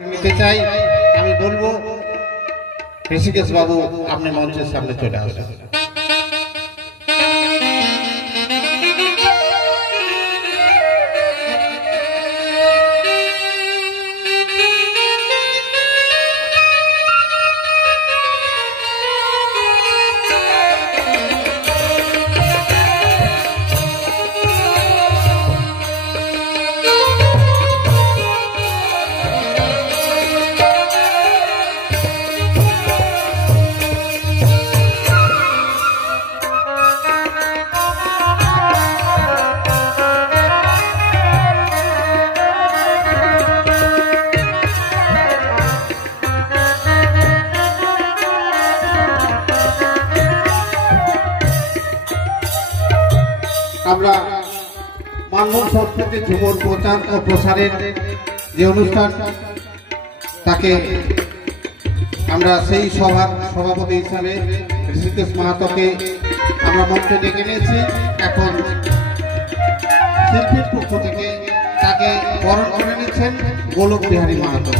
নিতে চাই। আমি বলবো ঋষিকেশ বাবু আপনি মঞ্চের সামনে চলে আসেন। আমরা মানব সংস্কৃতি ঝুমুর প্রচার ও প্রসারের যে অনুষ্ঠান তাকে আমরা সেই সভার সভাপতি হিসাবে ঋষিকেশ মাহাতোকে আমরা মঞ্চে ডেকে নিয়েছি। এখন শিল্পীর পক্ষ থেকে তাকে বরণ করে নিচ্ছেন গোলক বিহারী মাহাতো।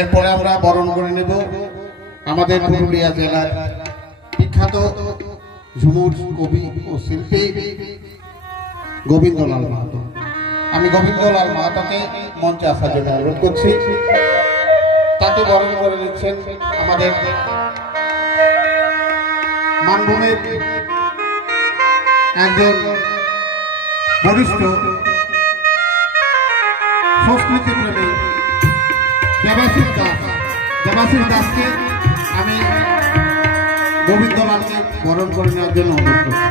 এরপরে আমরা বরণ করে নেব আমাদের পুরুলিয়া জেলার বিখ্যাত ঝুমুর কবি ও শিল্পী গোবিন্দলাল মাহাতো। আমি গোবিন্দলাল মাহাতোকে মঞ্চে আসার জন্য অনুরোধ করছি। তাকে বরণ করে নিচ্ছেন আমাদের মানভূমের একজন বরিষ্ঠ সংস্কৃতি প্রেমী দেবাশিস দাসকে আমি গোবিন্দলালকে বরণ করে নেওয়ার জন্য অনুরোধ করছি।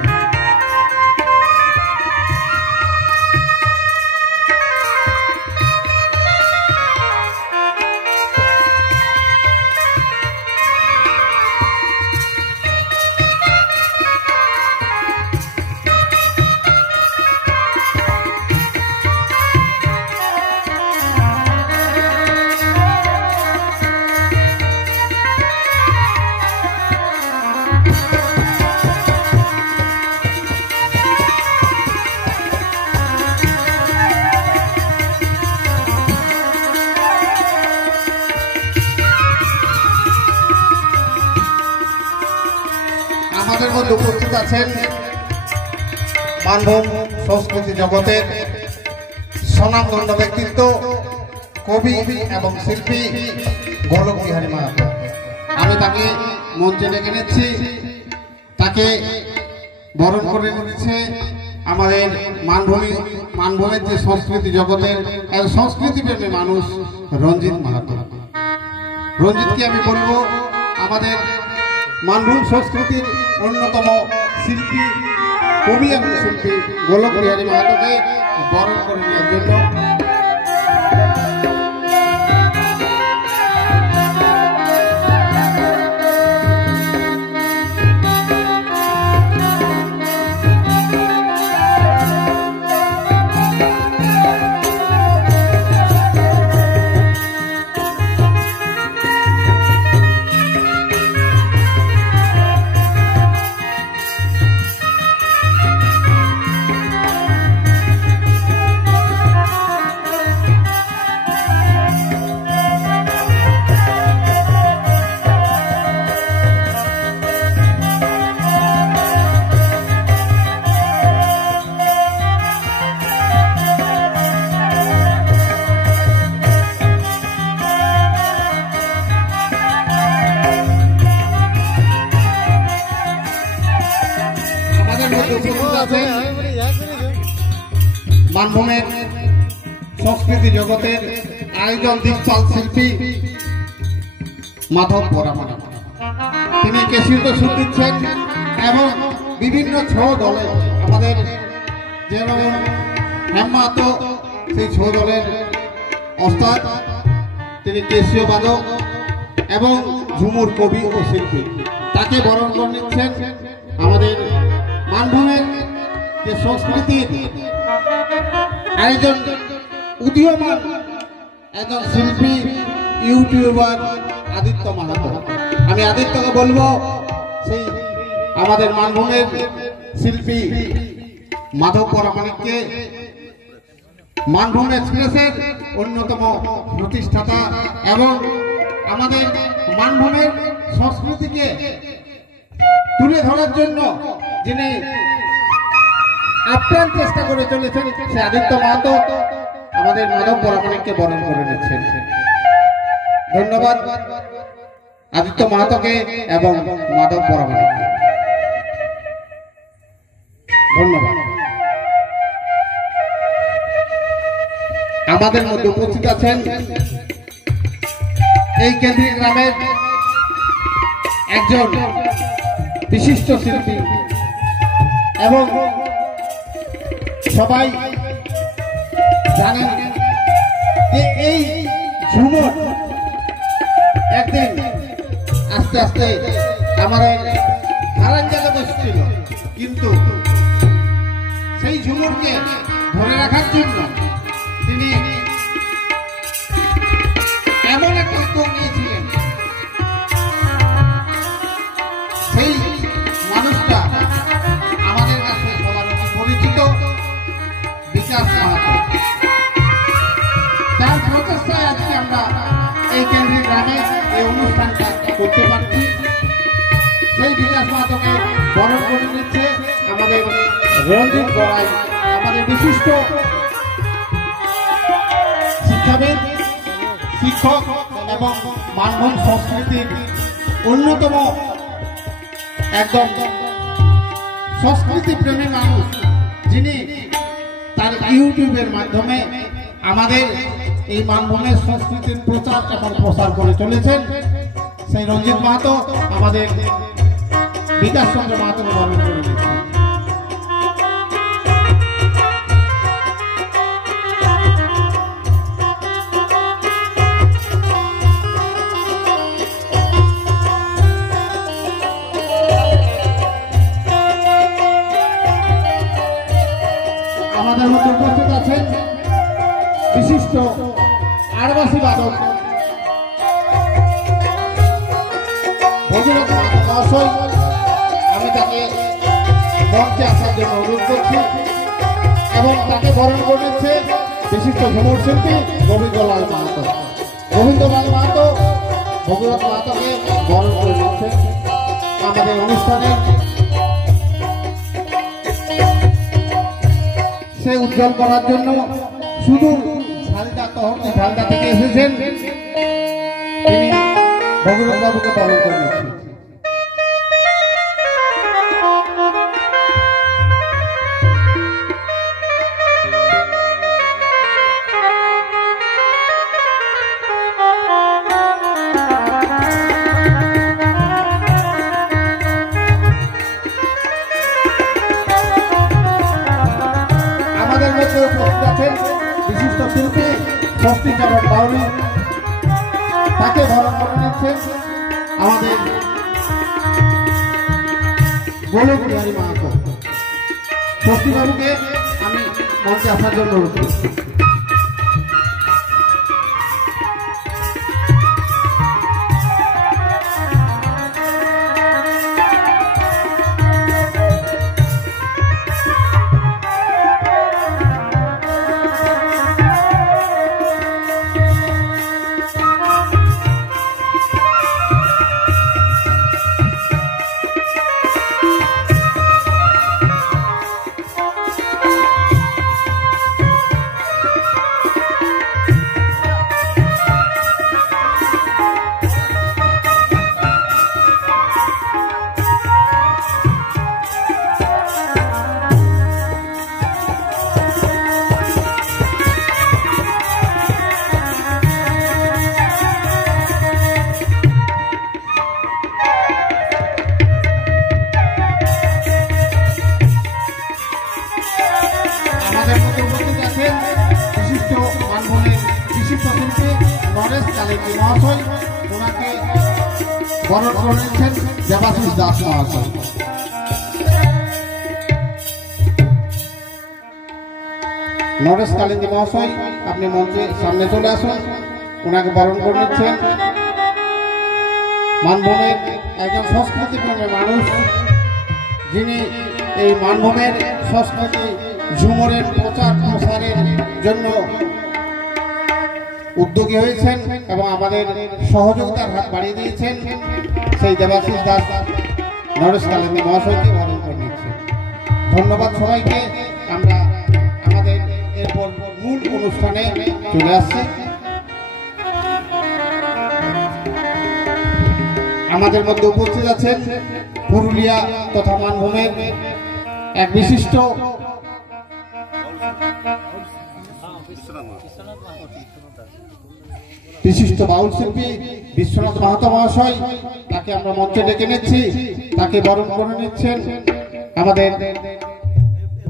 আমাদের মধ্যে উপস্থিত আছেন মানভূম সংস্কৃতি জগতের স্বনামধন্য ব্যক্তিত্ব কবি এবং শিল্পী গোলক বিহারী মাহাতো। আমি তাকে মঞ্চে ডেকে নিচ্ছি। তাকে বরণ করে নিচ্ছে আমাদের মানভূমের যে সংস্কৃতি জগতের সংস্কৃতিপ্রেমী মানুষ রঞ্জিত মাহাতো। রঞ্জিতকে আমি বলবো আমাদের মানভূম সংস্কৃতির অন্যতম শিল্পী কবি এবং শিল্পী গোলক বিহারী মাহাতোকে বরণ করে নেওয়ার জন্য। মানভূমের সংস্কৃতি জগতের আয়োজন দিকপাল শিল্পী মাধব পরামানিক। তিনি কেশিত সুর দিচ্ছেন এবং বিভিন্ন ছৌ দলে আমাদের যেমন হেমাত সেই ছৌ দলের ওস্তাদ, তিনি কেশীয় বাদক এবং ঝুমুর কবি ও শিল্পী। তাকে বরণ করে নিচ্ছেন আমাদের মানভূমের যে সংস্কৃতির একজন উদীয়মান একজন শিল্পী ইউটিউবার আদিত্য মাহাতো। আমি আদিত্যকে বলবো সেই আমাদের মানভূমের শিল্পী মাধব পরামানিককে, মানভূম এক্সপ্রেসের অন্যতম প্রতিষ্ঠাতা এবং আমাদের মানভূমের সংস্কৃতিকে তুলে ধরার জন্য যিনি আপ্রাণ চেষ্টা করে চলেছেন, সে আদিত্য মাহাতো আমাদের মাধব পরামানিককে বরণ করে নিচ্ছেন। ধন্যবাদ আদিত্য মাহাতোকে এবং মাধব পরামানিককে। ধন্যবাদ। আমাদের মধ্যে উপস্থিত আছেন এই কেন্দ্রীয় গ্রামের একজন বিশিষ্ট শিল্পী এবং সবাই জানেন যে এই ঝুমুর একদিন আস্তে আস্তে আমাদের হারান জায়গা বসছিল, কিন্তু সেই ঝুমুরকে ধরে রাখার জন্য তিনি এমন একটা উদ্যোগ নিয়েছিলেন। সেই মানুষটা আমাদের কাছে সবার পরিচিত বিকাশ মাহাতো। তার প্রচেষ্টায় আজকে আমরা এই কেন্দ্রীয় গ্রামে এই অনুষ্ঠানটা করতে পারছি। সেই বিকাশ মাহাতোকে বরণ করে নিচ্ছে আমাদের রঞ্জিত গড়াই, আমাদের বিশিষ্ট শিক্ষাবিদ, শিক্ষক এবং মানভূম সংস্কৃতির অন্যতম একদম সংস্কৃতি প্রেমী মানুষ, যিনি তার ইউটিউবের মাধ্যমে আমাদের এই মানভূমের সংস্কৃতির প্রচার এবং প্রসার করে চলেছেন। সেই রঞ্জিত মাহাতো আমাদের বিকাশ চন্দ্র মাহাতোকে বরণ করে নিচ্ছেন। আমাদের মধ্যে উপস্থিত আছেন বিশিষ্ট আদিবাসী বাদক ভগীরথ মহাশয়। আমি তাকে মঞ্চে আসার জন্য অনুরোধ করছি এবং তাকে বরণ করে নিচ্ছে বিশিষ্ট ঝুমুর শিল্পী গোবিন্দলাল মাহাতো। গোবিন্দলাল মাহাতো ভগীরথ মাহাতোকে বরণ করে নিচ্ছে আমাদের অনুষ্ঠানে। সে উজ্জ্বল করার জন্য সুদূর ঝালদা থেকে এসেছেন, তিনি ভগীরথ বাবুকে বরণ করে নিচ্ছেন। আমাদের মধ্যে উপস্থিত আছেন বিশিষ্ট শিল্পী ষষ্ঠীচরণ বাউরি, তাকে বরণ করে নিচ্ছেন আমাদের গোলক বিহারী মাহাতো। ষষ্ঠীবাবুকে আমি মঞ্চে আসার জন্য অনুরোধ করছি। বিশিষ্ট শিল্পী নরেশ কালেকি মহাশয়, ওনাকে বরণ করে নিচ্ছেন দেবাশিস দাস মহাশয়। নরেশ কালিন্দী মহাশয়, আপনি মঞ্চে সামনে চলে আসুন, ওনাকে বরণ করে নিচ্ছেন। মানভূমের একজন সংস্কৃতিপ্রেমী মানুষ, যিনি এই মানভূমের সংস্কৃতি ঝুমুরের প্রচার প্রসারের জন্য উদ্যোগী হয়েছেন এবং আমাদের সহযোগিতার হাত বাড়িয়ে দিয়েছেন। সেই দেবাশিস দাস নরেশ কালিন্দী মহাশয়কে বরণ করে নিচ্ছেন। ধন্যবাদ সবাইকে। আমরা আমাদের এরপর মূল অনুষ্ঠানে চলে আসছি। আমাদের মধ্যে উপস্থিত আছেন পুরুলিয়া তথা মানভূমের এক বিশিষ্ট বাউল শিল্পী বিশ্বনাথ মাহাতো মহাশয়। তাকে আমরা মঞ্চে ডেকে নিচ্ছি, তাকে বরণ করে নিচ্ছেন আমাদের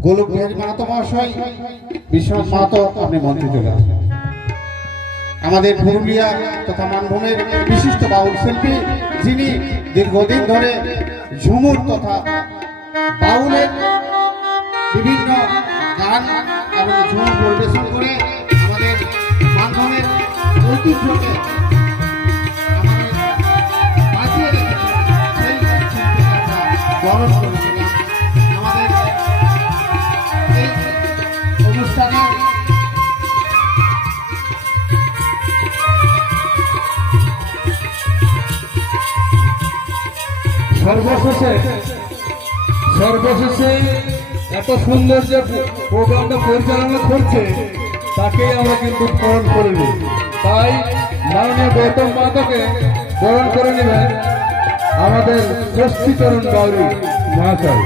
গোলক বিহারী মাহাতো মহাশয়। বিশ্বনাথ মাহাতো, আপনি মঞ্চে চলে আসেন। আমাদের পুরুলিয়া তথা মানভূমের বিশিষ্ট বাউল শিল্পী, যিনি দীর্ঘদিন ধরে ঝুমুর তথা বাউলের বিভিন্ন গান এবং ঝুমুর পরিবেশন করে আমাদের মানভূমের ঐতিহ্যকে বাঁচিয়ে রেখেছেন। সেই শিল্পীকে আমরা বরণ করেছিলাম আমাদের এই অনুষ্ঠানে। সর্বশেষে এত সুন্দর যে প্রোগ্রামটা পরিচালনা করছে তাকেই আমরা কিন্তু বরণ করে নিই। তাই মাননীয় গৌতম মাহাতোকে বরণ করে নেবেন আমাদের ষষ্ঠীচরণ গৌরী মহাশয়।